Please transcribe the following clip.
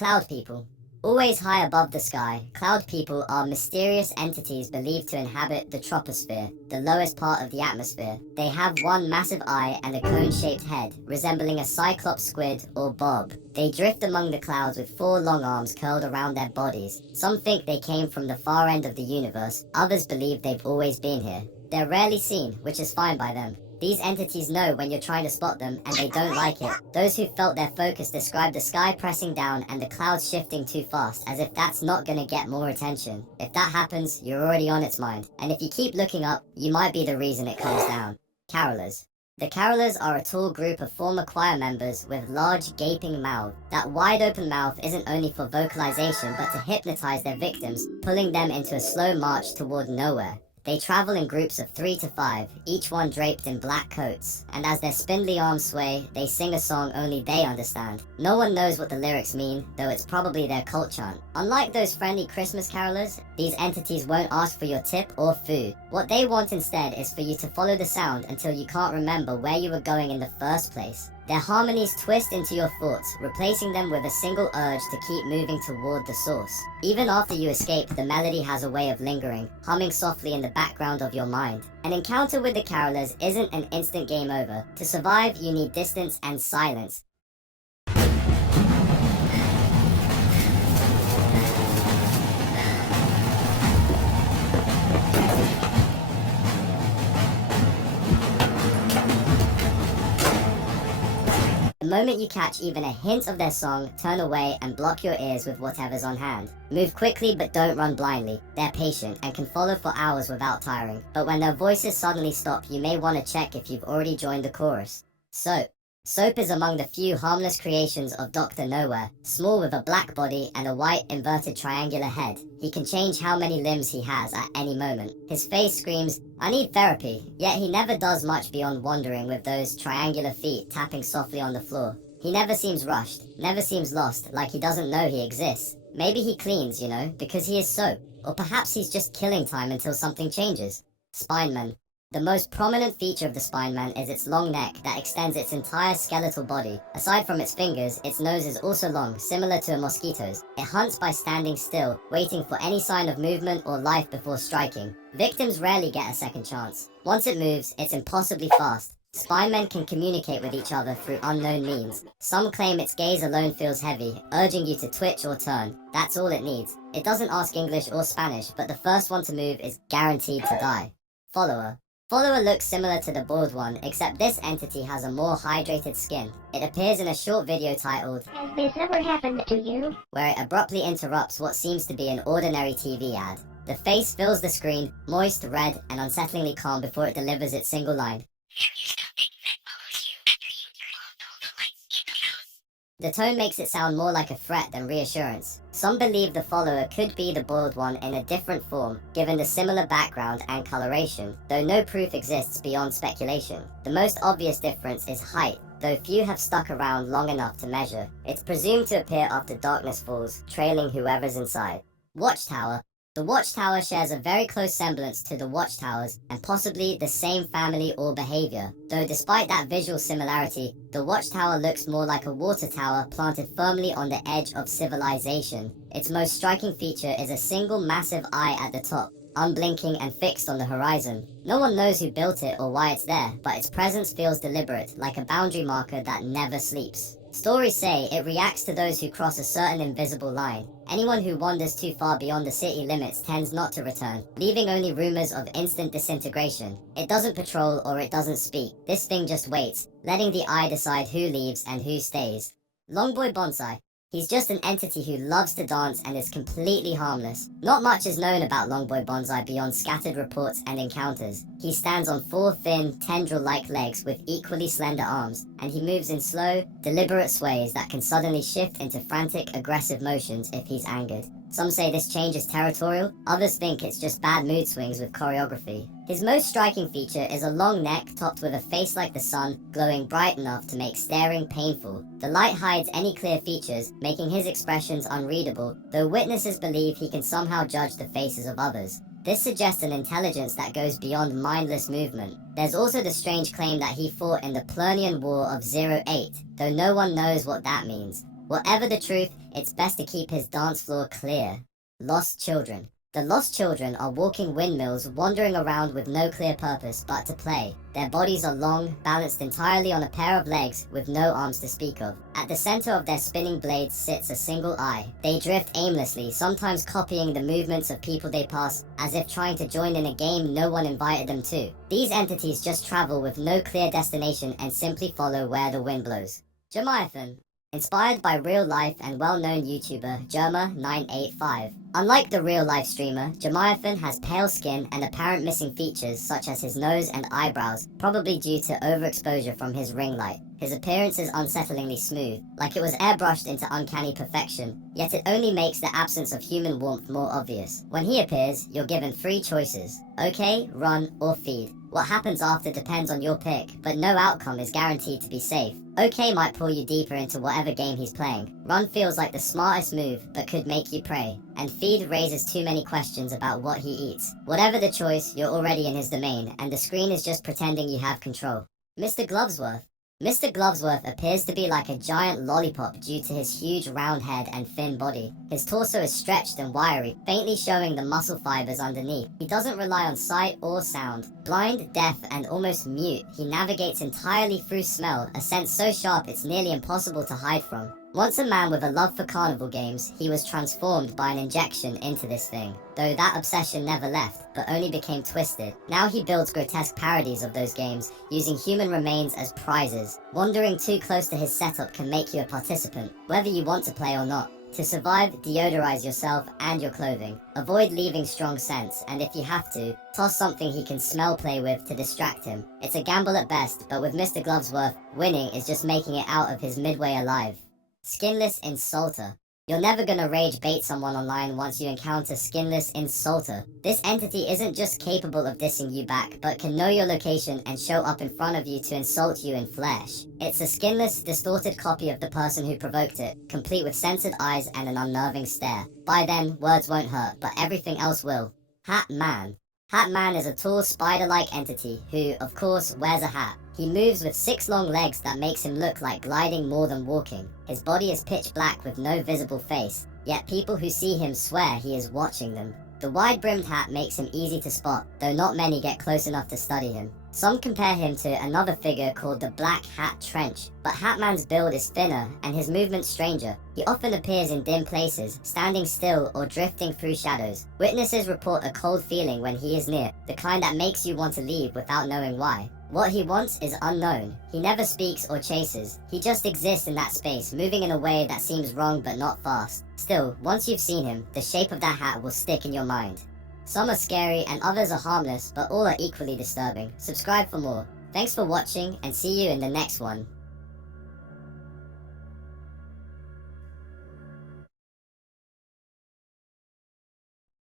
Cloud people. Always high above the sky, cloud people are mysterious entities believed to inhabit the troposphere, the lowest part of the atmosphere. They have one massive eye and a cone-shaped head, resembling a cyclops squid or bob. They drift among the clouds with four long arms curled around their bodies. Some think they came from the far end of the universe, others believe they've always been here. They're rarely seen, which is fine by them. These entities know when you're trying to spot them, and they don't like it. Those who felt their focus describe the sky pressing down and the clouds shifting too fast, as if that's not gonna get more attention. If that happens, you're already on its mind. And if you keep looking up, you might be the reason it comes down. Carolers. The carolers are a tall group of former choir members with large gaping mouths. That wide open mouth isn't only for vocalization, but to hypnotize their victims, pulling them into a slow march toward nowhere. They travel in groups of 3 to 5, each one draped in black coats, and as their spindly arms sway, they sing a song only they understand. No one knows what the lyrics mean, though it's probably their cult chant. Unlike those friendly Christmas carolers, these entities won't ask for your tip or food. What they want instead is for you to follow the sound until you can't remember where you were going in the first place. Their harmonies twist into your thoughts, replacing them with a single urge to keep moving toward the source. Even after you escape, the melody has a way of lingering, humming softly in the background of your mind. An encounter with the carolers isn't an instant game over. To survive, you need distance and silence. The moment you catch even a hint of their song, turn away and block your ears with whatever's on hand. Move quickly but don't run blindly. They're patient and can follow for hours without tiring, but when their voices suddenly stop, you may want to check if you've already joined the chorus. Soap. Soap is among the few harmless creations of Dr. Nowhere, small with a black body and a white inverted triangular head. He can change how many limbs he has at any moment. His face screams, "I need therapy," yet he never does much beyond wandering with those triangular feet tapping softly on the floor. He never seems rushed, never seems lost, like he doesn't know he exists. Maybe he cleans, because he is soap. Or perhaps he's just killing time until something changes. Spineman. The most prominent feature of the Spineman is its long neck that extends its entire skeletal body. Aside from its fingers, its nose is also long, similar to a mosquito's. It hunts by standing still, waiting for any sign of movement or life before striking. Victims rarely get a second chance. Once it moves, it's impossibly fast. Spinemen can communicate with each other through unknown means. Some claim its gaze alone feels heavy, urging you to twitch or turn. That's all it needs. It doesn't ask English or Spanish, but the first one to move is guaranteed to die. Follower. Follower looks similar to the bored one, except this entity has a more hydrated skin. It appears in a short video titled, "Has this ever happened to you?" where it abruptly interrupts what seems to be an ordinary TV ad. The face fills the screen, moist, red, and unsettlingly calm before it delivers its single line. The tone makes it sound more like a threat than reassurance. Some believe the follower could be the boiled one in a different form, given the similar background and coloration, though no proof exists beyond speculation. The most obvious difference is height, though few have stuck around long enough to measure. It's presumed to appear after darkness falls, trailing whoever's inside. Watchtower. The Watchtower shares a very close semblance to the Watchtowers, and possibly the same family or behavior. Though despite that visual similarity, the Watchtower looks more like a water tower planted firmly on the edge of civilization. Its most striking feature is a single massive eye at the top, unblinking and fixed on the horizon. No one knows who built it or why it's there, but its presence feels deliberate, like a boundary marker that never sleeps. Stories say it reacts to those who cross a certain invisible line. Anyone who wanders too far beyond the city limits tends not to return, leaving only rumors of instant disintegration. It doesn't patrol or it doesn't speak. This thing just waits, letting the eye decide who leaves and who stays. Longboy Bonsai. He's just an entity who loves to dance and is completely harmless. Not much is known about Longboy Bonsai beyond scattered reports and encounters. He stands on 4 thin, tendril-like legs with equally slender arms, and he moves in slow, deliberate sways that can suddenly shift into frantic, aggressive motions if he's angered. Some say this change is territorial, others think it's just bad mood swings with choreography. His most striking feature is a long neck topped with a face like the sun, glowing bright enough to make staring painful. The light hides any clear features, making his expressions unreadable, though witnesses believe he can somehow judge the faces of others. This suggests an intelligence that goes beyond mindless movement. There's also the strange claim that he fought in the Plurnian War of 08, though no one knows what that means. Whatever the truth, it's best to keep his dance floor clear. Lost children. The lost children are walking windmills wandering around with no clear purpose but to play. Their bodies are long, balanced entirely on a pair of legs with no arms to speak of. At the center of their spinning blades sits a single eye. They drift aimlessly, sometimes copying the movements of people they pass, as if trying to join in a game no one invited them to. These entities just travel with no clear destination and simply follow where the wind blows. Jamiathan. Inspired by real-life and well-known YouTuber Jerma985. Unlike the real-life streamer, Jamiathan has pale skin and apparent missing features such as his nose and eyebrows, probably due to overexposure from his ring light. His appearance is unsettlingly smooth, like it was airbrushed into uncanny perfection, yet it only makes the absence of human warmth more obvious. When he appears, you're given 3 choices: okay, run, or feed. What happens after depends on your pick, but no outcome is guaranteed to be safe. OK might pull you deeper into whatever game he's playing. Run feels like the smartest move, but could make you prey. And feed raises too many questions about what he eats. Whatever the choice, you're already in his domain, and the screen is just pretending you have control. Mr. Glovesworth. Mr. Glovesworth appears to be like a giant lollipop due to his huge round head and thin body. His torso is stretched and wiry, faintly showing the muscle fibers underneath. He doesn't rely on sight or sound. Blind, deaf, and almost mute, he navigates entirely through smell, a sense so sharp it's nearly impossible to hide from. Once a man with a love for carnival games, he was transformed by an injection into this thing, though that obsession never left, but only became twisted. Now he builds grotesque parodies of those games, using human remains as prizes. Wandering too close to his setup can make you a participant, whether you want to play or not. To survive, deodorize yourself and your clothing. Avoid leaving strong scents, and if you have to, toss something he can smell play with to distract him. It's a gamble at best, but with Mr. Glovesworth, winning is just making it out of his midway alive. Skinless Insulter. You're never gonna rage bait someone online once you encounter Skinless Insulter. This entity isn't just capable of dissing you back, but can know your location and show up in front of you to insult you in flesh. It's a skinless, distorted copy of the person who provoked it, complete with censored eyes and an unnerving stare. By then, words won't hurt, but everything else will. Hat Man. Hat Man is a tall, spider-like entity who, of course, wears a hat. He moves with 6 long legs that makes him look like gliding more than walking. His body is pitch black with no visible face, yet people who see him swear he is watching them. The wide-brimmed hat makes him easy to spot, though not many get close enough to study him. Some compare him to another figure called the Black Hat Trench, but Hatman's build is thinner and his movement stranger. He often appears in dim places, standing still or drifting through shadows. Witnesses report a cold feeling when he is near, the kind that makes you want to leave without knowing why. What he wants is unknown. He never speaks or chases. He just exists in that space, moving in a way that seems wrong but not fast. Still, once you've seen him, the shape of that hat will stick in your mind. Some are scary and others are harmless, but all are equally disturbing. Subscribe for more. Thanks for watching and see you in the next one.